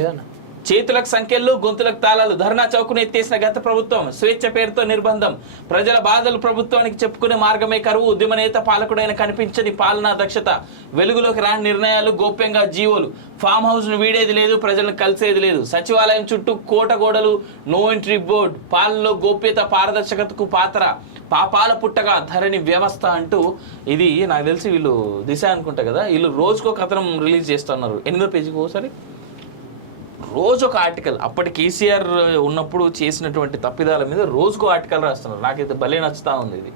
ఏదన్నా చేతులకు సంఖ్యలు గొంతులకు తాళాలు ధర్నా చౌకును ఎత్తేసిన గత ప్రభుత్వం స్వేచ్ఛ పేరుతో నిర్బంధం ప్రజల బాధలు ప్రభుత్వానికి చెప్పుకునే మార్గమే కరువు ఉద్యమ నేత పాలకుడైన కనిపించని పాలనా దక్షత వెలుగులోకి రాని నిర్ణయాలు గోప్యంగా జీవోలు ఫామ్ హౌస్ ను వీడేది లేదు ప్రజలను కలిసేది లేదు సచివాలయం చుట్టూ కోట గోడలు నో ఎంట్రీ బోర్డు పాలనలో గోప్యత పారదర్శకతకు పాత్ర పాపాల పుట్టగా ధరణి వ్యవస్థ అంటూ ఇది నాకు తెలిసి వీళ్ళు దిశ అనుకుంటా కదా వీళ్ళు రోజుకో కథనం రిలీజ్ చేస్తున్నారు 8వ పేజీకి ఒకసారి రోజు ఒక ఆర్టికల్ అప్పటి కేసీఆర్ ఉన్నప్పుడు చేసినటువంటి తప్పిదాల మీద రోజుకో ఆర్టికల్ రాస్తున్నారు నాకైతే భలే నచ్చుతా ఉంది ఇది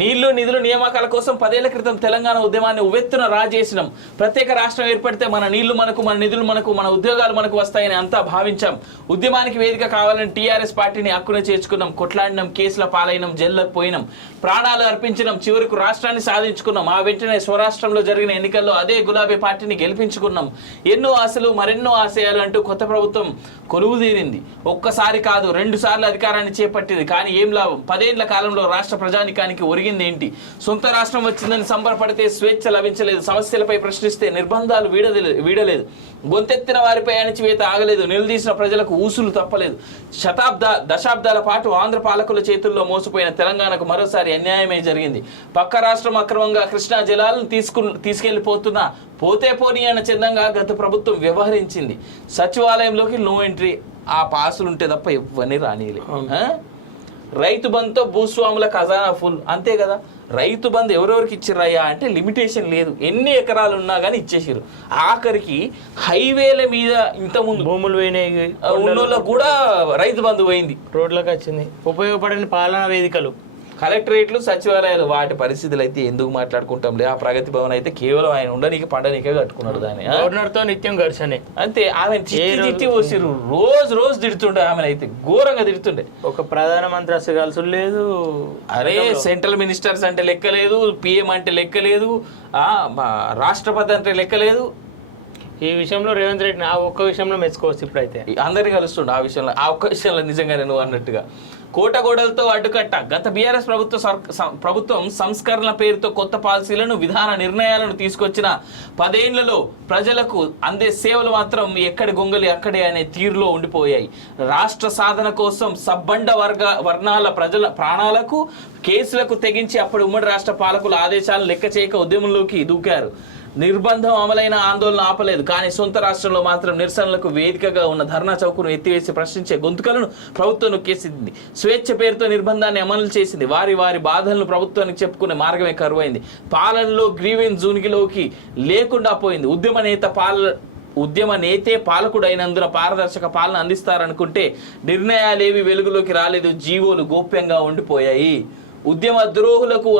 నీళ్లు నిధులు నియామకాల కోసం 10 ఏళ్ల క్రితం తెలంగాణ ఉద్యమాన్ని ఉవ్వెత్తున రాజేసినాం ప్రత్యేక రాష్ట్రం ఏర్పడితే మన నీళ్లు మనకు మన నిధులు మనకు మన ఉద్యోగాలు మనకు వస్తాయని అంతా భావించాం ఉద్యమానికి వేదిక కావాలని టీఆర్ఎస్ పార్టీని హక్కున చేర్చుకున్నాం కొట్లాడినాం కేసుల పాలైనం జైల్లోకి పోయినాం ప్రాణాలు అర్పించినాం చివరకు రాష్ట్రాన్ని సాధించుకున్నాం ఆ వెంటనే స్వరాష్ట్రంలో జరిగిన ఎన్నికల్లో అదే గులాబీ పార్టీని గెలిపించుకున్నాం ఎన్నో ఆశలు మరెన్నో ఆశయాలు అంటూ కొత్త ప్రభుత్వం కొలువు తీరింది ఒక్కసారి కాదు 2 సార్లు అధికారాన్ని చేపట్టింది కానీ ఏం లాభం 10 ఏళ్ల కాలంలో రాష్ట్ర ప్రజానికానికి ఒరిగింది ఏంటి సొంత రాష్ట్రం వచ్చిందని సంబరపడితే స్వేచ్ఛ లభించలేదు సమస్యలపై ప్రశ్నిస్తే నిర్బంధాలు వీడలేదు గొంతెత్తిన వారిపై అణచివేత ఆగలేదు నిలదీసిన ప్రజలకు ఊసులు తప్పలేదు దశాబ్దాల పాటు ఆంధ్ర పాలకుల చేతుల్లో మోసపోయిన తెలంగాణకు మరోసారి అన్యాయమే జరిగింది పక్క రాష్ట్రం అక్రమంగా కృష్ణా జలాలను తీసుకెళ్లిపోతున్నా పోతే పోనీ అన్న చందంగా గత ప్రభుత్వం వ్యవహరించింది సచివాలయంలోకి నో ఎంట్రీ ఆ పాసులు ఉంటే తప్ప ఇవన్నీ రానియలే రైతు బంధుతో భూస్వాముల ఖజానా ఫుల్ అంతే కదా రైతు బంధు ఎవరెవరికి ఇచ్చిర్రయ్యా అంటే లిమిటేషన్ లేదు ఎన్ని ఎకరాలు ఉన్నా కానీ ఇచ్చేసారు ఆఖరికి హైవేల మీద ఇంతకుముందు భూములు పోయినాయి ఉన్నోళ్ళకు కూడా రైతు బంధు పోయింది రోడ్లకు వచ్చింది ఉపయోగపడని పాలనా వేదికలు కలెక్టరేట్లు సచివాలయాలు వాటి పరిస్థితులు అయితే ఎందుకు మాట్లాడుకుంటాంలే ఆ ప్రగతి భవన్ అయితే కేవలం ఆయన ఉండనీకి పండనీకే కట్టుకున్నాడు దాన్ని గవర్నర్తో నిత్యం ఘర్షణే అంతే ఆమె తిట్టి పోసిరు రోజు తిడుతుండే ఆమె అయితే ఘోరంగా తిడుతుండే ఒక ప్రధానమంత్రి అసలు కలుసు లేదు అరే సెంట్రల్ మినిస్టర్స్ అంటే లెక్కలేదు పిఎం అంటే లెక్కలేదు రాష్ట్రపతి అంటే లెక్కలేదు ఈ విషయంలో రేవంత్ రెడ్డిని ఆ ఒక్క విషయంలో మెచ్చుకోవచ్చు ఇప్పుడైతే అందరినీ కలుస్తుండే ఆ విషయంలో ఆ ఒక్క విషయంలో నిజంగానే నువ్వు అన్నట్టుగా కోటగోడలతో అడ్డుకట్ట గత బీఆర్ఎస్ ప్రభుత్వం సంస్కరణ పేరుతో కొత్త పాలసీలను విధాన నిర్ణయాలను తీసుకొచ్చిన 10 ఏళ్లలో ప్రజలకు అందే సేవలు మాత్రం ఎక్కడి గొంగలి అక్కడే అనే తీరులో ఉండిపోయాయి రాష్ట్ర సాధన కోసం సబ్బండ వర్ణాల ప్రజల ప్రాణాలకు కేసులకు తెగించి అప్పుడు ఉమ్మడి రాష్ట్ర పాలకుల ఆదేశాలను లెక్క చేయక ఉద్యమంలోకి దూకారు నిర్బంధం అమలైన ఆందోళన ఆపలేదు కానీ సొంత రాష్ట్రంలో మాత్రం నిరసనలకు వేదికగా ఉన్న ధర్నా చౌకును ఎత్తివేసి ప్రశ్నించే గొంతుకలను ప్రభుత్వం నొక్కేసింది స్వేచ్ఛ పేరుతో నిర్బంధాన్ని అమలు చేసింది వారి బాధలను ప్రభుత్వానికి చెప్పుకునే మార్గమే కరువైంది పాలనలో గ్రీవెన్స్ జూనికిలోకి లేకుండా పోయింది ఉద్యమ నేతే పాలకుడైనందున పారదర్శక పాలన అందిస్తారనుకుంటే నిర్ణయాలేవి వెలుగులోకి రాలేదు జీవోలు గోప్యంగా ఉండిపోయాయి ఉద్యమ ద్రోహులకు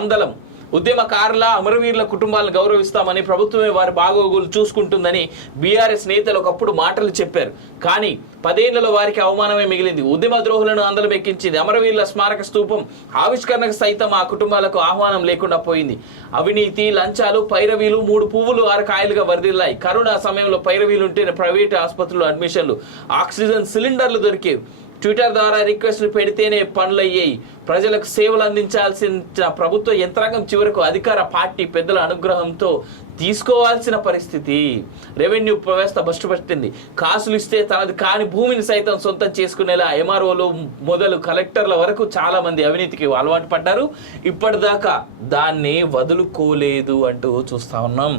అందలం ఉద్యమకారుల అమరవీరుల కుటుంబాలను గౌరవిస్తామని ప్రభుత్వమే వారి బాగోగులు చూసుకుంటుందని బీఆర్ఎస్ నేతలు ఒకప్పుడు మాటలు చెప్పారు కానీ 10 ఏళ్లలో వారికి అవమానమే మిగిలింది ఉద్యమ ద్రోహులను అందలం ఎక్కించింది అమరవీరుల స్మారక స్తూపం ఆవిష్కరణకు సైతం ఆ కుటుంబాలకు ఆహ్వానం లేకుండా పోయింది అవినీతి లంచాలు పైరవీలు 3 పువ్వులు 6 కాయలుగా వరదిల్లాయి కరోనా సమయంలో పైరవీలు ఉంటే ప్రైవేట్ ఆసుపత్రుల్లో అడ్మిషన్లు ఆక్సిజన్ సిలిండర్లు దొరికేవి ట్విట్టర్ ద్వారా రిక్వెస్ట్లు పెడితేనే పనులయ్యాయి ప్రజలకు సేవలు అందించాల్సిన ప్రభుత్వ యంత్రాంగం చివరకు అధికార పార్టీ పెద్దల అనుగ్రహంతో తీసుకోవాల్సిన పరిస్థితి రెవెన్యూ వ్యవస్థ బస్టుపట్టింది కాసులు ఇస్తే తనది కాని భూమిని సైతం సొంతం చేసుకునేలా ఎంఆర్ఓలు మొదలు కలెక్టర్ల వరకు చాలా మంది అవినీతికి అలవాటు పడ్డారు ఇప్పటిదాకా దాన్ని వదులుకోలేదు అంటూ చూస్తా ఉన్నాం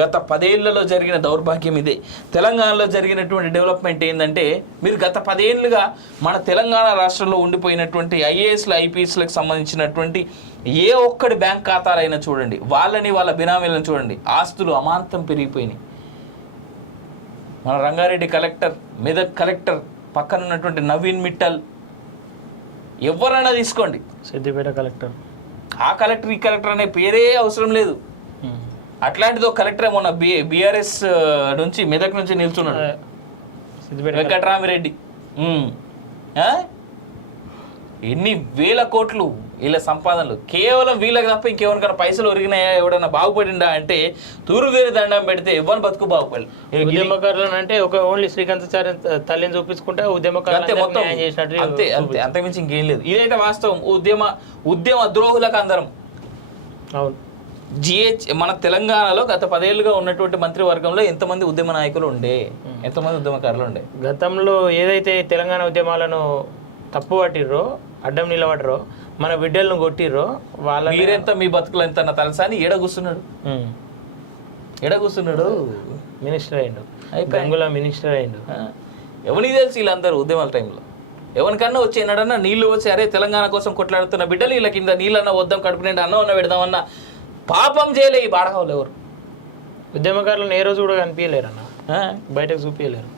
గత 10 ఏళ్లలో జరిగిన దౌర్భాగ్యం ఇదే తెలంగాణలో జరిగినటువంటి డెవలప్మెంట్ ఏంటంటే మీరు గత 10 ఏళ్లుగా మన తెలంగాణ రాష్ట్రంలో ఉండిపోయినటువంటి ఐఏఎస్లు ఐపీఎస్లకు సంబంధించినటువంటి ఏ ఒక్కడి బ్యాంక్ ఖాతాలైనా చూడండి వాళ్ళ బినామీలను చూడండి ఆస్తులు అమాంతం పెరిగిపోయినాయి మన రంగారెడ్డి కలెక్టర్ మెదక్ కలెక్టర్ పక్కన ఉన్నటువంటి నవీన్ మిట్టల్ ఎవరైనా తీసుకోండి సిద్దిపేట కలెక్టర్ ఆ కలెక్టర్ ఈ కలెక్టర్ అనే పేరే అవసరం లేదు అట్లాంటిది ఒక కలెక్టర్ మొన్న బీఆర్ఎస్ నుంచి మెదక్ నుంచి నిల్చున్నాడు వెంకటరామిరెడ్డి ఎన్ని వేల కోట్లు వీళ్ళ సంపాదనలు కేవలం వీళ్ళకి తప్ప ఇంకెవరికైనా పైసలు ఒరిగినాయా ఎవడన్నా బాగుపడిందా అంటే తూరువేరి దండం పెడితే ఎవరిని బతుకు బాగుపడాలి ఉద్యమకారులు అంటే ఒక ఓన్లీ శ్రీకాంతాచార్య తల్లిని చూపించుకుంటే ఉద్యమకారులు మొత్తం అంతే అంతకుమించి ఇంకేం లేదు ఇదైతే వాస్తవం ఉద్యమ ద్రోహులకు అందరం అవును మన తెలంగాణలో గత 10 ఏళ్ళుగా ఉన్నటువంటి మంత్రివర్గంలో ఎంతమంది ఉద్యమ నాయకులు ఉండే, ఎంతమంది ఉద్యమకారులు ఉండే? గతంలో ఏదైతే తెలంగాణ ఉద్యమాలను తప్పు పట్టిర్రో, అడ్డం నిలబడరో, మన బిడ్డలను కొట్టిర్రో వాళ్ళ మీరెంత, మీ బతుకులు ఎంత నా తెలుసా అని ఏడ కూర్చున్నాడు, మినిస్టర్ అయ్యిండు, గంగుల మినిస్టర్ అయ్యిండు. ఎవరికి తెలుసు వీళ్ళందరూ ఉద్యమాల టైంలో? ఎవరికన్నా వచ్చి ఏనాడన్నా నీళ్లు వచ్చి అరే తెలంగాణ కోసం కొట్లాడుతున్న బిడ్డలు వీళ్ళ కింద నీళ్ళన్నా వద్దాం, కడుపు నిండి అన్నం అన్న పెడదామన్న పాపం చేయలే ఈ బాడకావులు ఎవరు? ఉద్యమకారులను ఏ రోజు కూడా కనిపించలేరు అన్న, బయటకు చూపించలేరు.